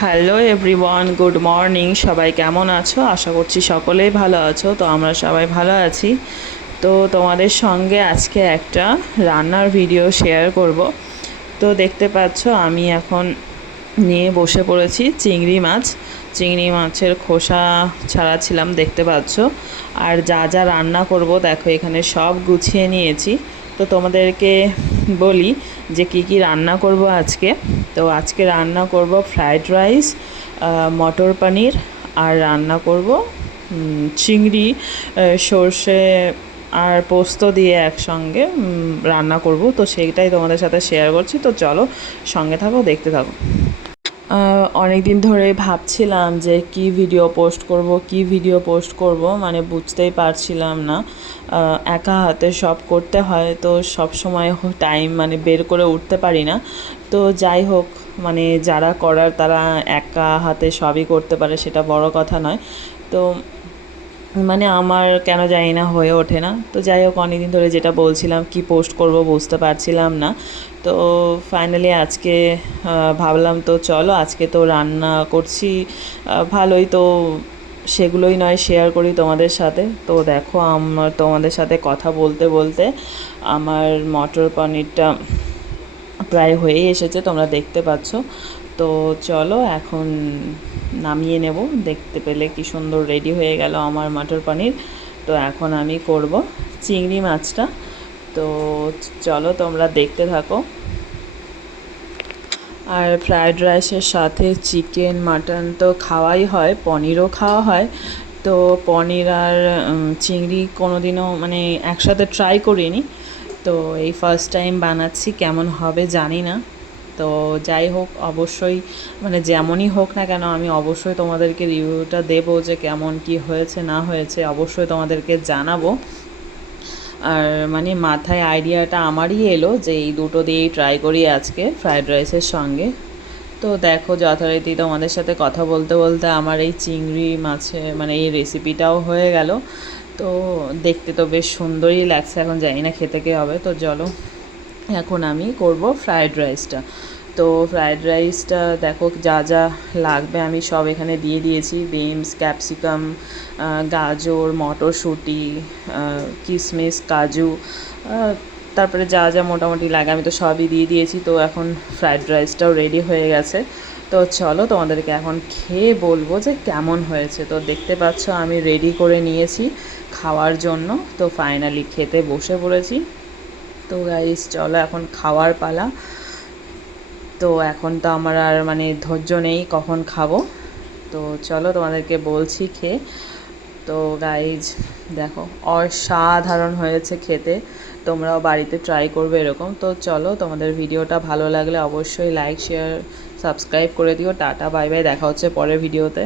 Hello everyone good morning সবাই কেমন আছো? আশা করছি সকলেই ভালো আছো। তো আমরা সবাই ভালো আছি। তো তোমাদের সঙ্গে আজকে একটা রান্নার ভিডিও শেয়ার করব। তো দেখতে পাচ্ছ, আমি এখন নিয়ে বসে পড়েছি চিংড়ি মাছ। চিংড়ি মাছের খোসা ছাড়াচ্ছিলাম দেখতে পাচ্ছ। আর যা যা রান্না করব, দেখো, এখানে সব গুছিয়ে নিয়েছি। তো তোমাদেরকে বলি যে কি কি রান্না করব আজকে। তো আজকে রান্না করব ফ্রায়েড রাইস মটর পনির আর রান্না করব চিংড়ি সর্ষে আর পোস্ত দিয়ে একসঙ্গে রান্না করব। তো সেইটাই তোমাদের সাথে শেয়ার করছি। তো চলো সঙ্গে থাকো, দেখতে থাকো। অনেক দিন ধরে ভাবছিলাম যে কি ভিডিও পোস্ট করব, কি ভিডিও পোস্ট করব মানে বুঝতেই পারছিলাম না। একা হাতে সব করতে হয়, তো সব সময় টাইম মানে বের করে উঠতে পারি না। তো যাই হোক মানে যারা করার তারা একা হাতে সবই করতে পারে, সেটা বড় কথা নয়। তো মানে আমার কেন জানি না হয়ে ওঠে না। তো যাই হোক, অনেকদিন ধরে যেটা বলছিলাম, কি পোস্ট করব বুঝতে পারছিলাম না। তো ফাইনালি আজকে ভাবলাম তো চলো, আজকে তো রান্না করছি। ভালোই তো সেগুলোই নয় শেয়ার করি তোমাদের সাথে। তো দেখো, আমার তোমাদের সাথে কথা বলতে বলতে আমার মটর পনিরটা প্রায় হয়েই এসেছে, তোমরা দেখতে পাচ্ছ। তো চলো, এখন নামিয়ে নেব। দেখতে পেলে কি সুন্দর রেডি হয়ে গেল আমার মটর পনির। তো এখন আমি করব চিংড়ি মাছটা। তো চলো তোমরা দেখতে থাকো। আর ফ্রায়েড রাইসের সাথে চিকেন, মাটন তো খাওয়াই হয়, পনিরও খাওয়া হয়। তো পনির আর চিংড়ি কোনো দিনও মানে একসাথে ট্রাই করিনি। তো এই ফার্স্ট টাইম বানাচ্ছি, কেমন হবে জানি না। তো যাই হোক, অবশ্যই মানে যেমনই হোক না কেন, আমি অবশ্যই তোমাদেরকে রিভিউটা দেবো যে কেমন কি হয়েছে, না হয়েছে, অবশ্যই তোমাদেরকে জানাব। আর মানে মাথায় আইডিয়াটা আমারই এলো যে এই দুটো দিয়েই ট্রাই করি আজকে ফ্রায়েড রাইসের সঙ্গে। তো দেখো, যথারীতি তোমাদের সাথে কথা বলতে বলতে আমার এই চিংড়ি মাছে মানে এই রেসিপিটাও হয়ে গেল। তো দেখতে তো বেশ সুন্দরই লাগছে, এখন জানি না খেতে কে হবে। তো চলো এখন আমি করব ফ্রায়েড রাইসটা তো ফ্রায়েড রাইসটা দেখো যা যা লাগবে আমি সব এখানে দিয়ে দিয়েছি। বিনস ক্যাপসিকাম গাজর, মটরশুঁটি কিশমিশ কাজু তারপরে যা যা মোটামুটি লাগে আমি তো সবই দিয়ে দিয়েছি। তো এখন ফ্রায়েড রাইসটাও রেডি হয়ে গেছে। তো চলো তোমাদেরকে এখন খেয়ে বলব যে কেমন হয়েছে। তো দেখতে পাচ্ছ আমি রেডি করে নিয়েছি খাওয়ার জন্য। তো ফাইনালি খেতে বসে পড়েছি। তো গাইস চলো এখন খাওয়ার পালা। তো এখন তো আমার আর মানে ধৈর্য নেই কখন খাব। তো চলো তোমাদেরকে বলছি খেয়ে। তো গাইজ দেখো, অসাধারণ হয়েছে খেতে। তোমরাও বাড়িতে ট্রাই করবে এরকম। তো চলো তোমাদের ভিডিওটা ভালো লাগলে অবশ্যই লাইক শেয়ার সাবস্ক্রাইব করে দিও। টাটা বাই বাই দেখা হচ্ছে পরের ভিডিওতে